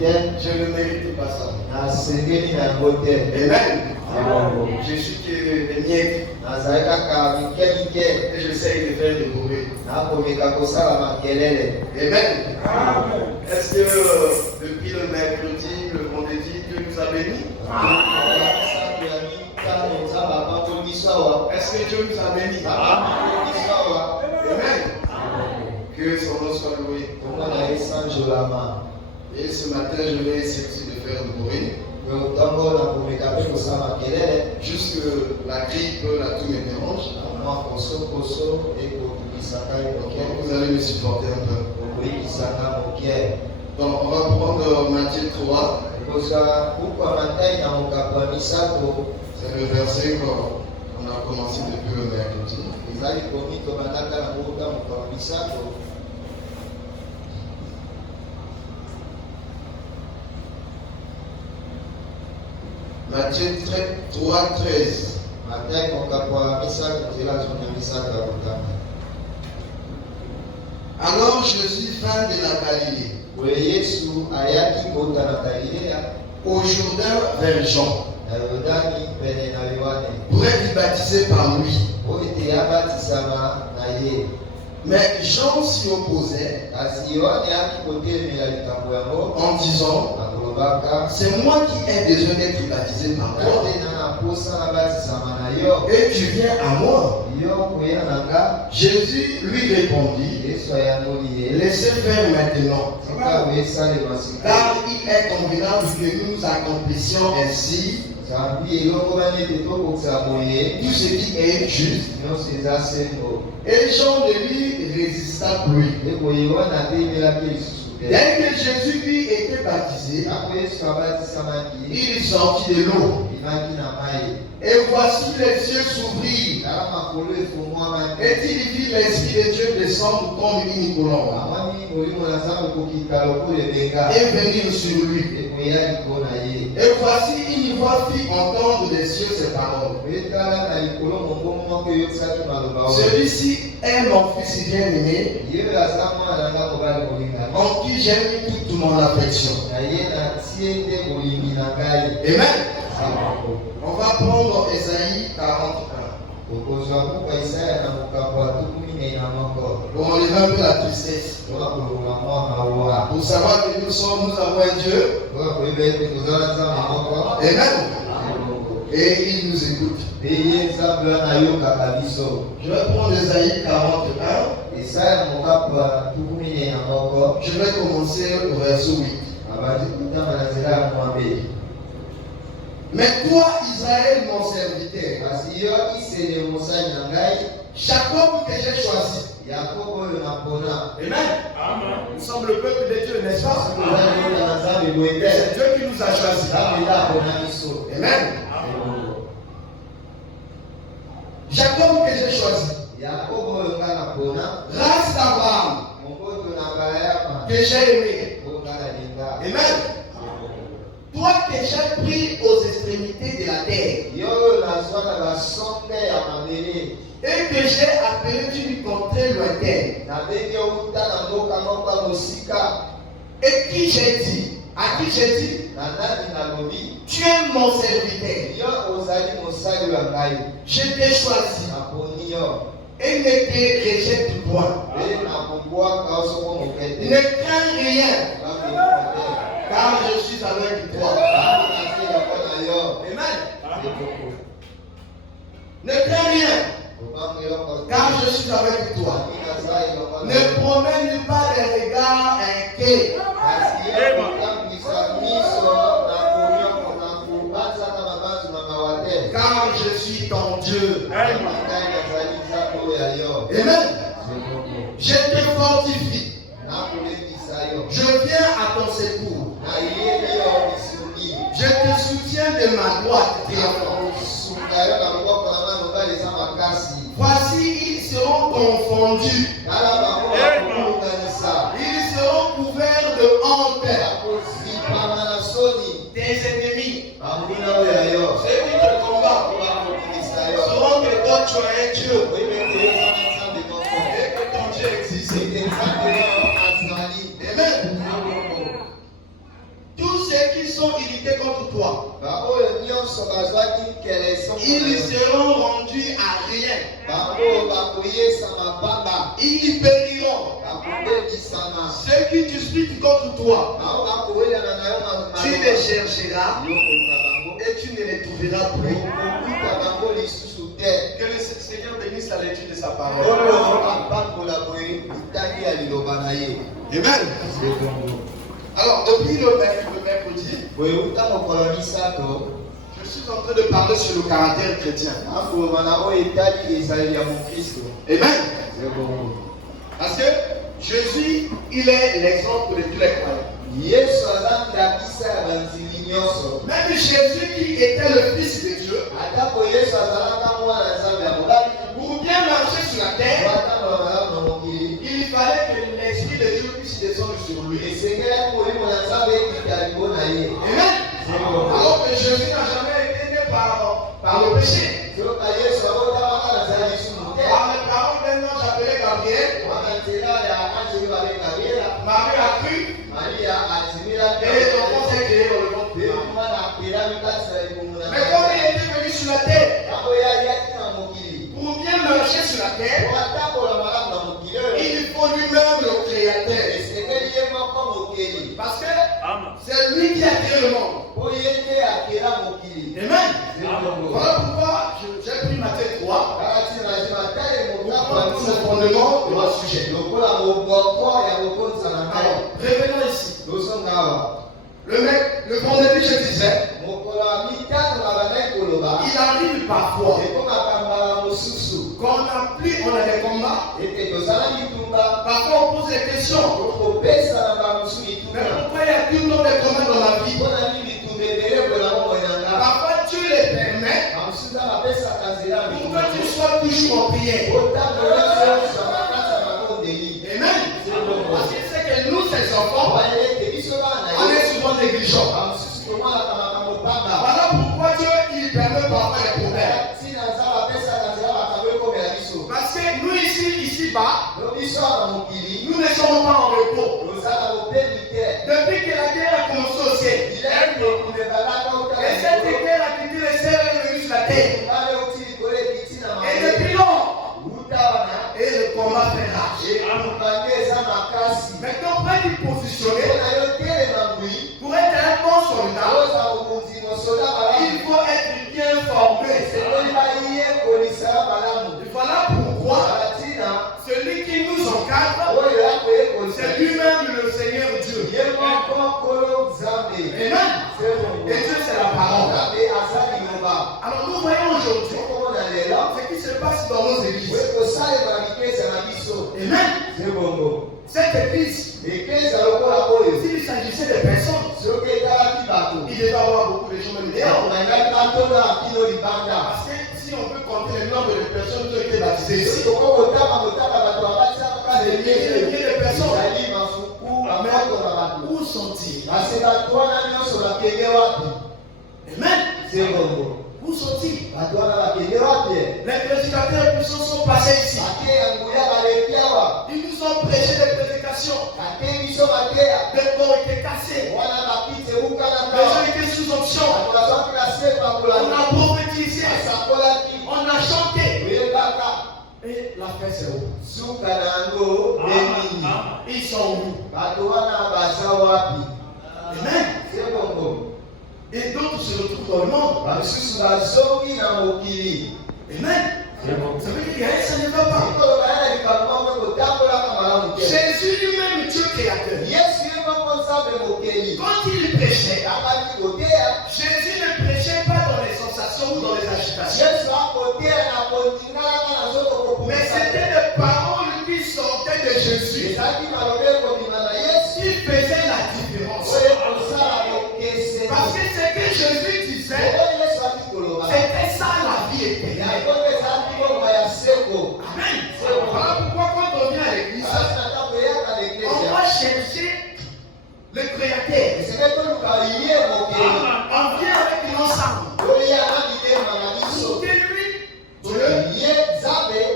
Je ne mérite pas ça. Amen. Je suis que les miettes. Et j'essaye de faire le bruit. Amen. Est-ce que depuis le mercredi, le vendredi, Dieu nous a bénis? Est-ce que Dieu nous a bénis? Amen. Que son nom soit loué. Et ce matin, je vais essayer aussi de faire le bruit. Juste que la grippe, là, tout me dérange. Vous allez me supporter un peu. Donc, on va prendre Matthieu 3. C'est le verset qu'on a commencé depuis le mercredi. Matthieu 3, 13. Alors Jésus vint de la Galilée au Jourdain vers Jean pour être baptisé par lui. Mais Jean s'y opposait en disant: c'est moi qui ai besoin d'être baptisé par toi, et tu viens à moi. Jésus lui répondit: laissez faire maintenant, car il est convenable que nous accomplissions ainsi tout ce qui est juste. Et Jean ne lui résista plus. Dès que Jésus lui était baptisé, il sortit de l'eau. Et voici les yeux s'ouvrirent. Et il vit l'Esprit de Dieu descendre comme une colombe et venir sur lui. Et voici une voix fit entendre des cieux ces paroles: celui-ci est mon fils bien-aimé, en qui j'ai mis toute mon affection. Amen. On va prendre Ésaïe 41. Pour enlever un peu la tristesse. Pour savoir que nous avons un Dieu. Amen. Et il nous écoute. Je vais prendre Ésaïe 41. Je vais commencer au verset 8. Mais toi, Israël, mon serviteur, Jacob que j'ai choisi. Amen. Nous sommes le peuple de Dieu, n'est-ce pas? C'est Dieu qui nous a choisis. Amen. Jacob que j'ai choisi. Race d'Abraham que j'ai aimé. Amen. Toi que j'ai pris aux extrémités de la terre et que j'ai appelé d'une contrée lointaine, et qui j'ai dit, à qui j'ai dit, tu es mon serviteur, je t'ai choisi et ne te rejette point. Ne crains rien, car je suis avec toi. Amen. Ne crains rien, car je suis avec toi. Ne promène pas des regards inquiets, car je suis ton Dieu. Amen. Je te fortifie. Je viens à ton secours. Je te soutiens de ma droite. Voici, ils seront confondus. Ils seront couverts de honte. Tes ennemis, ceux qui te combattent, sauront que toi tu es un Dieu. Et que ton Dieu existe. Amen. sont irrités contre toi. Ils seront rendus à rien. Ils périront. Ceux qui disputent contre toi, tu les chercheras et tu ne les trouveras plus. Que le Seigneur bénisse la lecture de sa parole. Amen. Alors, depuis le mercredi, je suis en train de parler sur le caractère chrétien. Amen. Parce que Jésus, il est l'exemple de tous les croyants. Même Jésus qui était le Fils de Dieu, pour bien marcher sur la terre, il fallait que l'Esprit de Dieu puisse descendre sur lui. Amen. Alors que Jésus n'a jamais été né par le péché. Par les paroles d'un ange appelé Gabriel, Marie a cru et l'enfant s'est créé au ventre. Mais comme il était venu sur la terre, pour bien marcher sur la terre, il faut lui-même le créateur. Parce que c'est lui qui a créé le monde. Amen. Voilà pourquoi j'ai pris Matthieu 3 pour le fondement de notre sujet. Alors, revenons ici. Le vendredi, je disais, il arrive parfois qu'on a des combats. Parfois on pose des questions. Mais pourquoi il y a toujours des combats dans la vie? Parfois Dieu les permet pour que tu sois toujours en prière. Amen. Parce que c'est que nous, ces enfants, on est souvent négligents. Voilà pourquoi Dieu il permet parfois des problèmes. Parce que nous ici-bas, nous ne sommes pas en repos. Depuis que la guerre a commencé au ciel, et cette guerre a quitté les ciels et venu sur la terre. Et depuis lors, et le combat fait rage. Maintenant, pour être positionné, pour être un bon soldat, il faut être bien formé. Et voilà pourquoi celui qui nous encadre, c'est lui-même le Seigneur Dieu. Amen. Et Dieu, c'est la parole. Alors nous voyons aujourd'hui ce qui se passe dans nos églises. Amen. Cette église, s'il s'agissait des personnes, il devait y avoir beaucoup de gens dehors. Parce que si on peut compter le nombre de personnes qui ont été baptisées ici, c'est des milliers de personnes. Mais où sont-ils? Amen. Où sont-ils? Les prédicateurs puissants sont passés ici. Ils nous ont prêché des prédications. Des corps étaient cassés. Les gens étaient sous option. On a prophétisé. On a chanté. Et la paix c'est où? Ils sont où? Amen. Et d'autres se retrouvent dans le monde. Amen. Ça veut dire qu'il y a un, ça ne va pas. Jésus lui-même, Dieu créateur. Quand il prêchait, Jésus ne prêchait pas dans les sensations ou dans les agitations. Mais c'était des paroles qui sortaient de Jésus. Qui faisaient la différence. Parce que ce que Jésus disait, c'était ça la vie éternelle. Amen. Voilà pourquoi quand on vient à l'église, on va chercher le créateur. On vient avec une ensemble. Pour que lui, Dieu,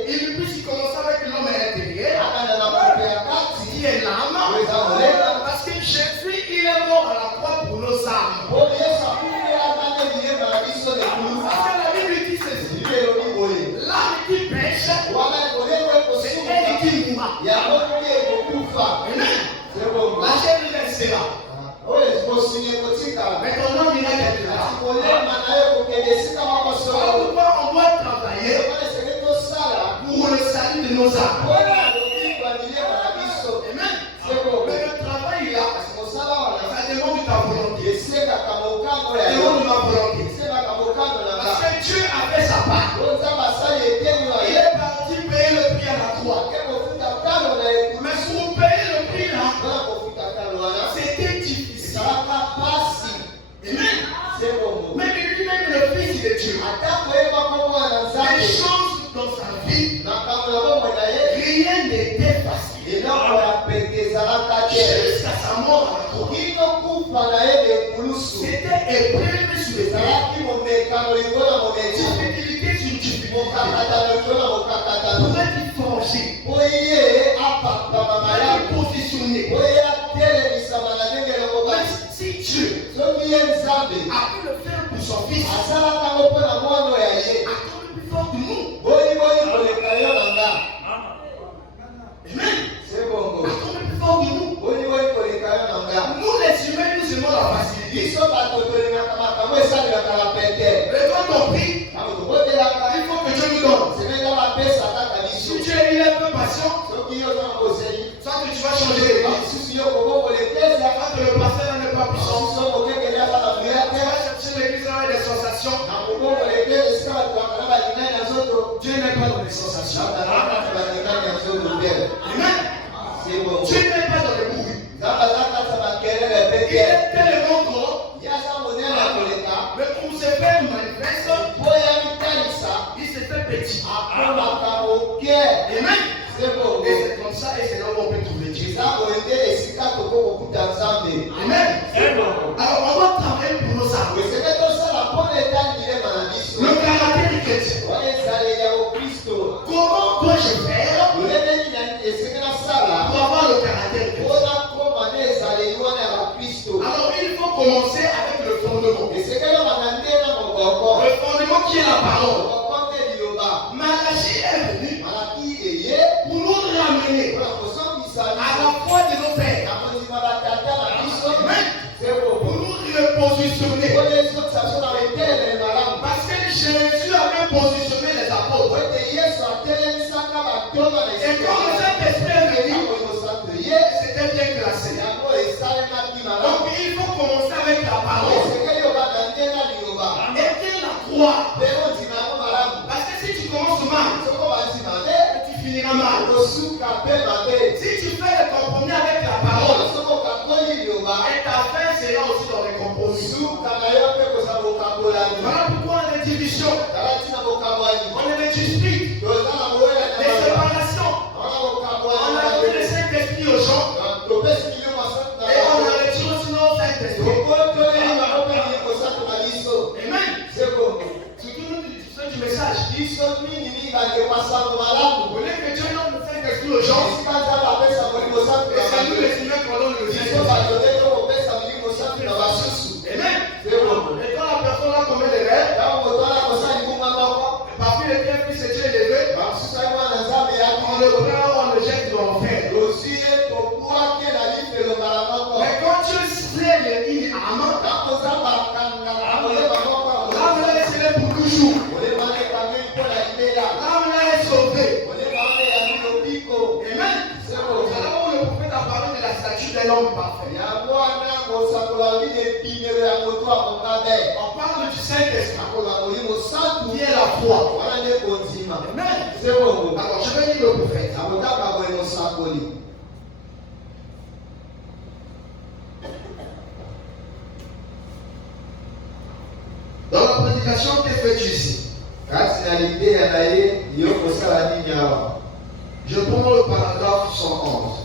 il puisse commencer avec l'homme intérieur, qui est l'âme. Parce que Jésus, il est mort à la croix pour nos âmes. Mais ton homme ira quelque part. Pourquoi on doit travailler pour le salut de nos âmes? Amen. Mais le travail là, ça demande de ta volonté. Ça demande de ma volonté. Parce que Dieu a fait sa part. Il est parti payer le prix à la croix. Mais pour payer le prix là, c'était difficile. Amen. Mais lui-même le Fils de Dieu, les choses dans sa vie, rien n'était facile. Jusqu'à sa mort à la croix. C'était épreuve sur les difficulté sur difficulté. Pour être forgé, pour être positionné. Si Dieu a pu le faire pour son fils, attends le plus fort de nous. Amen. Attends le plus fort de nous. Nous les humains, nous aimons la facilité. Mais quand on prie, il faut que Dieu nous donne. Si Dieu est un peu patient, soit que tu vas changer l'église. Quand le pasteur n'est pas puissant, tu vas chercher l'église avec des sensations. Dieu n'est pas dans les sensations. Amen. Dieu n'est pas dans les bruits. Il est tellement grand, mais pour se faire manifeste, il se fait petit. Amen. Et c'est comme ça, et c'est là où on peut trouver Dieu. Amen. Alors on va travailler pour nos âmes. Le caractère du chrétien. Comment dois-je faire pour avoir le caractère du chrétien? Alors il faut commencer avec le fondement. Le fondement qui est la parole. Malachie est venu pour nous ramener à la foi de nos pères. Amen. Pour nous repositionner. Parce que Jésus avait positionné les apôtres. Et quand le Saint-Esprit est venu, c'était bien classé. Donc il faut commencer avec la parole. Et puis la croix. Parce que si tu commences mal, tu finiras mal. Si tu fais le compromis avec la parole, et ta fin sera aussi dans les compromis. Voilà pourquoi on est division, on est des disputes, des séparations. On a donné le Saint-Esprit aux gens et on a retiré aussi nos Saint-Esprit. Amen. Surtout ceux du message. Vous voulez que Dieu donne le Saint-Esprit aux gens, et c'est nous les humains qu'on donne le Saint-Esprit. Amen. Et quand la personne a commis des rêves, parmi les biens qui s'est élevé, on le prend, on le jette dans l'enfer. Mais quand Dieu sait les lignes amants, l'âme là est scellée pour toujours. L'âme là est sauvée. Amen. C'est là où le prophète a parlé de la statue d'un homme parfait. On parle du Saint-Esprit qui est la foi. Amen. Alors je vais lire le prophète. Dans la prédication que fais-tu ici? Je prends le paragraphe 111.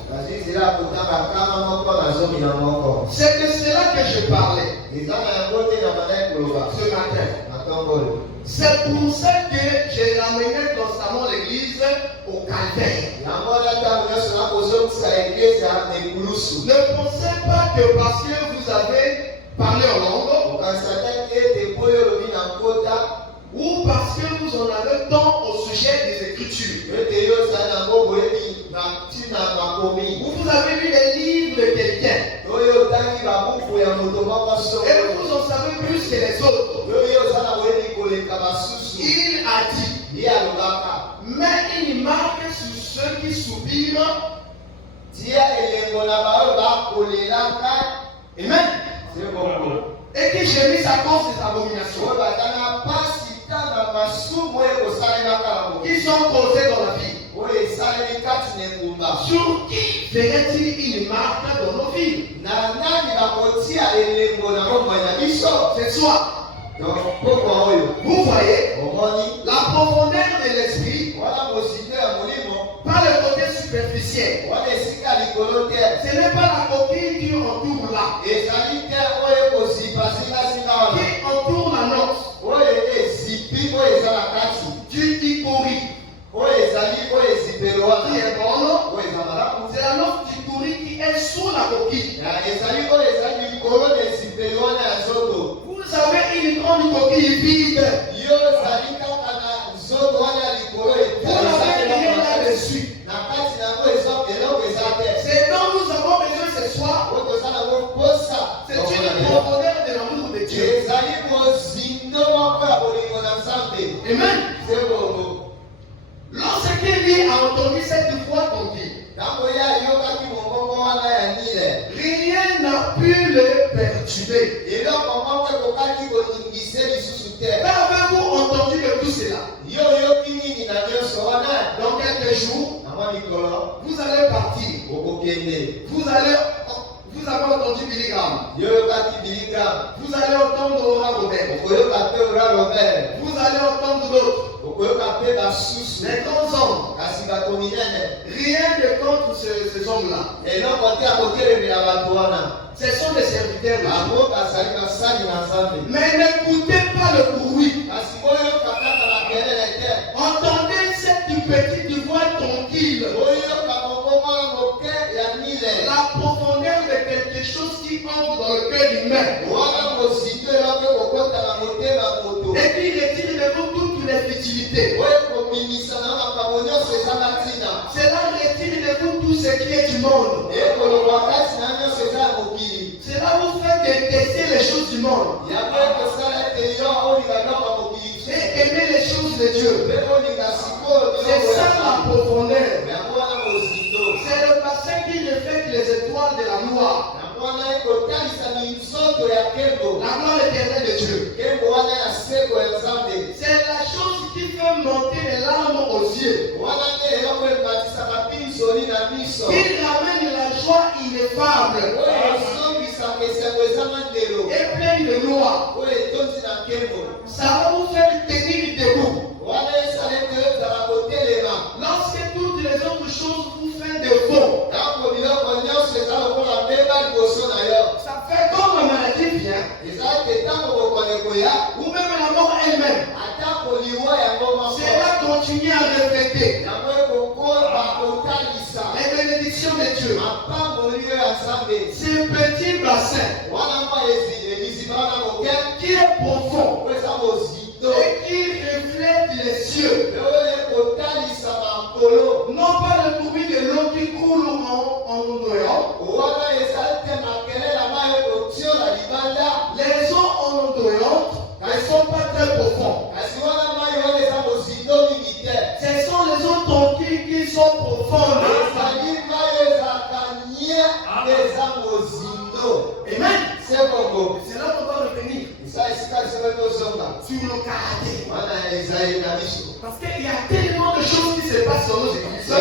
C'est de cela que je parlais ce matin. C'est pour ça que j'ai ramené constamment l'église au calvaire. Ne pensez pas que parce que vous avez parlé en langue, ou parce que vous en avez tant au sujet des Écritures, ou vous avez lu les livres de quelqu'un, Et vous en savez plus que les autres. Il a dit, mais il marque sur ceux qui soupirent. Amen. Et qui gémissent à cause des abominations qui sont causées dans la vie. Sur qui verrait-il une marque dans nos vies? C'est soi. Vous voyez la profondeur de l'esprit par le côté superficiel. Ce n'est pas la coquille qui entoure là, qui entoure la note du ticori. Qui est bon, c'est la note ticori qui est sous la coquille. Vous avez une grande coquille vide. Vous n'avez rien là-dessus. C'est dont nous avons besoin ce soir. C'est une profondeur de l'amour de Dieu. Amen. Lorsqu'Élie a entendu cette voix tranquille, rien n'a pu le perturber. Avez-vous entendu de tout cela? Dans quelques jours, vous allez partir. Vous avez entendu Billy Graham. Vous allez entendre Ora Robert. Vous allez entendre d'autres. Les grands hommes. Rien de contre ces hommes-là. Ce sont des serviteurs. Mais n'écoutez pas le bruit. Entendez cette petite voix tranquille. La profondeur de quelque chose qui entre dans le cœur humain. Et qui retire de vous toutes les futilités. Cela retire de vous tout ce qui est du monde. Cela vous fait détester les choses du monde. Et aimer les choses de Dieu. C'est ça la profondeur. C'est le bassin qui reflète les étoiles de la gloire. La gloire éternelle de Dieu. C'est la chose qui fait monter les larmes aux yeux. Qui ramène la joie ineffable. Et pleine de gloire. Ça va vous faire tenir debout. Lorsque toutes les autres choses vous font défaut. Ça fait comme la maladie vient. Ou même la mort elle-même. Cela continue à répéter. Les bénédictions de Dieu. Ce petit bassin qui est profond et qui reflète les cieux. Non pas le bruit de l'eau qui coule en ondoyant. Les eaux en ondoyantes ne sont pas très profondes. Ce sont les eaux tranquilles qui sont profondes. Amen. C'est là qu'on va revenir sur le caractère. Parce qu'il y a tellement de choses qui se passent dans nos églises.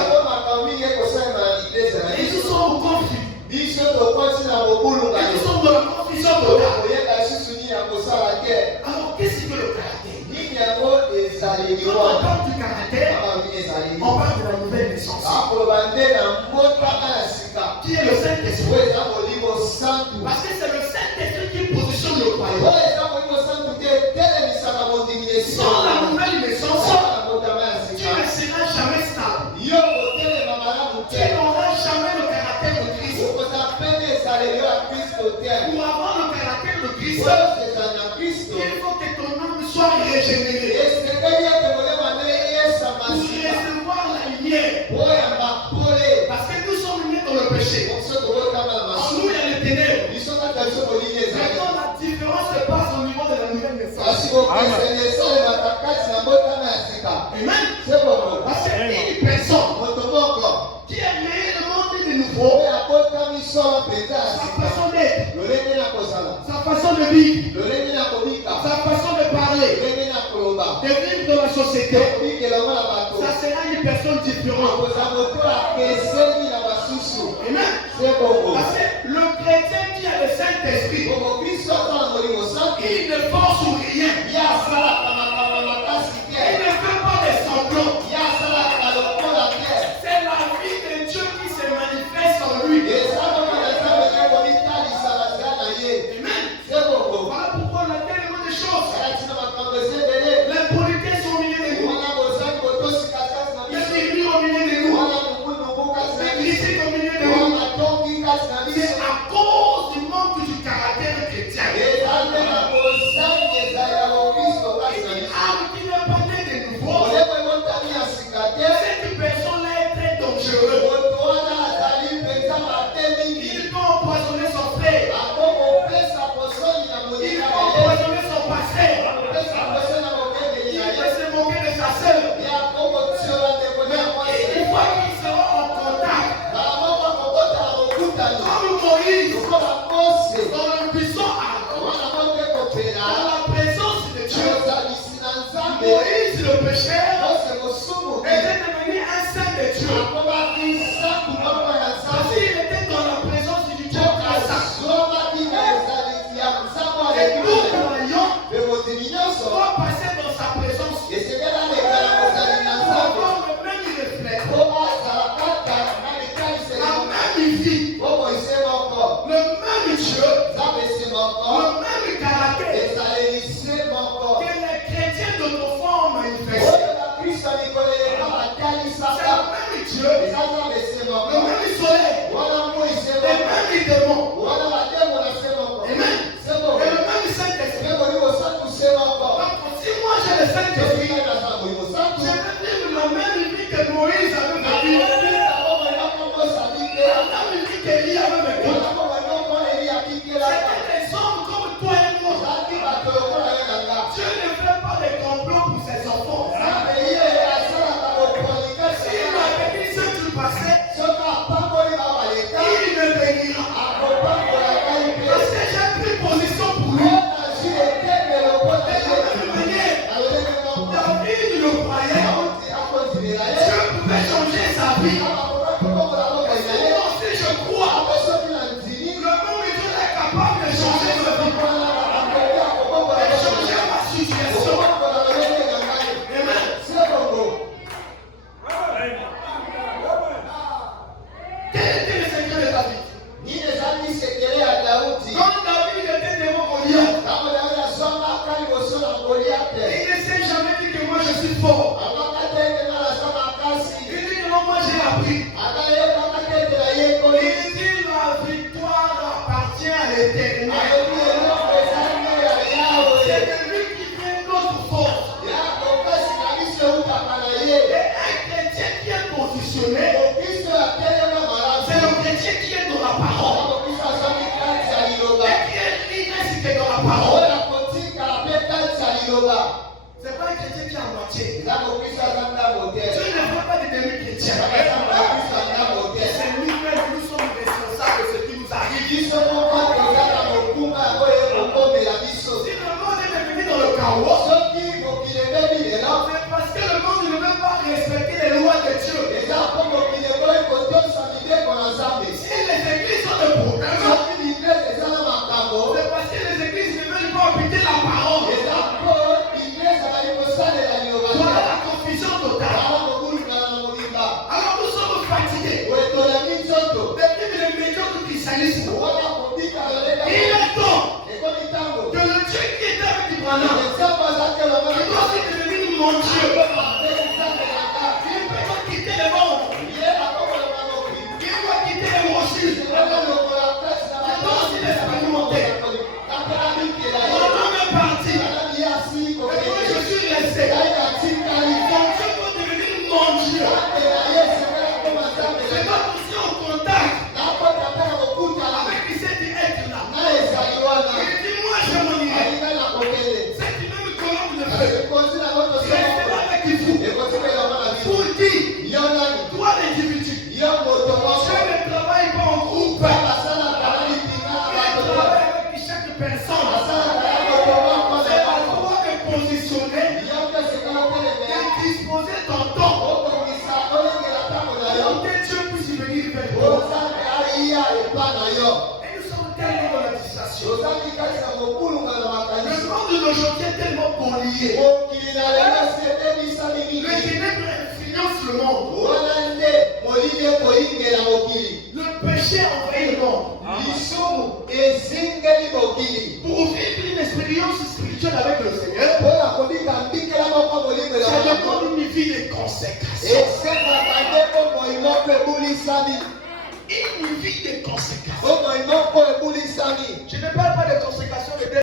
Et nous sommes confus. Et nous sommes dans la confusion totale. Alors qu'est-ce que le caractère? Quand on parle du caractère, on parle de la nouvelle naissance. Qui est le Saint-Esprit? Parce que c'est le Saint-Esprit qui positionne le croyant. Sans la nouvelle naissance, tu ne seras jamais stable. Tu n'auras jamais le caractère de Christ. Pour avoir le caractère de Christ, il faut que ton âme soit régénérée. Pour recevoir la lumière. Parce que nous sommes nés dans le péché. En nous, il y a les ténèbres. Amen. Parce qu'une personne qui a créé le monde de nouveau, sa façon d'être, sa façon de vivre, sa façon de parler, de vivre dans la société, ça sera une personne différente. Amen. Parce que le chrétien qui a le Saint-Esprit, il ne pense sur rien. Il ne fait pas des semblants. C'est la vie de Dieu qui se manifeste en lui. Amen. Voilà pourquoi on a tellement de choses. Les politiques sont au milieu de nous. Les églises au milieu de nous. L'église est au milieu de nous. C'est à cause du manque du caractère chrétien. Cette personne-là est très dangereuse. Il peut empoisonner son frère. Il peut empoisonner son pasteur. Il peut se moquer de sa sœur. Une fois qu'il sera en contact, comme Moïse, dans le buisson, dans la présence de Dieu, Moïse le pécheur était devenu un saint de Dieu. Parce qu'il était dans la présence du Dieu très saint. Et nous croyons doit passer dans sa présence. Avoir le même reflet, la même vie, le même Dieu, le même caractère que les chrétiens d'autrefois ont manifesté. C'est le même Dieu, le même soleil, les mêmes démons. Amen. Et le même Saint-Esprit. Donc si moi j'ai le Saint-Esprit, je vais vivre la même vie que Moïse avait vécu. La même vie qu'Élie avait vécu. C'était des hommes comme toi et moi. Dieu ne fait pas de complot pour ses enfants. S'il avait dit ce qui passait, il me bénira. Parce que j'ai pris position pour lui. David le croyait. Dieu pouvait changer sa vie. Sinon, si je crois, le même Dieu est capable de changer ma vie. De changer ma situation. Amen. Quel était le secret de David? Quand David était devant Goliath, il ne s'est jamais dit que moi je suis fort. Il dit que non, moi j'ai appris. Il dit la victoire appartient à l'Éternel. C'est de lui qui vient notre force. Et un chrétien qui est positionné, c'est le chrétien qui est dans la parole. Et qui est l'inertie dans la parole. C'est pas un chrétien qui est à moitié. Dieu ne veut pas de demi-chrétien. C'est nous-mêmes, nous sommes responsables de ce qui nous arrive. Si le monde est devenu dans le chaos, c'est parce que le monde ne veut pas respecter les lois de Dieu. Si les églises sont de problème, c'est parce que les églises ne veulent pas appliquer la parole. Voilà la confusion totale. Alors nous sommes fatigués de vivre le médiocre christianisme. Il est temps que le Dieu qui est avec Ibrahim, qui doit aussi devenir mon Dieu. Il peut pas quitter le monde. Il doit quitter les rochers. Il doit aussi l'expérimenter. Mon homme est parti. Et moi je suis resté. Donc Dieu peut devenir mon Dieu. C'est pas aussi en contact avec cet être-là. Il dit moi je m'en irai. C'est qui même positionné, de disposer ton temps pour que Dieu puisse venir vers toi. Et nous sommes tellement dans la distraction. Le monde d'aujourd'hui est tellement pollué. Les ténèbres influencent le monde. Le péché envahit le monde. Pour vivre une expérience spirituelle avec le Seigneur, ça demande une vie de consécration. Une vie de consécration.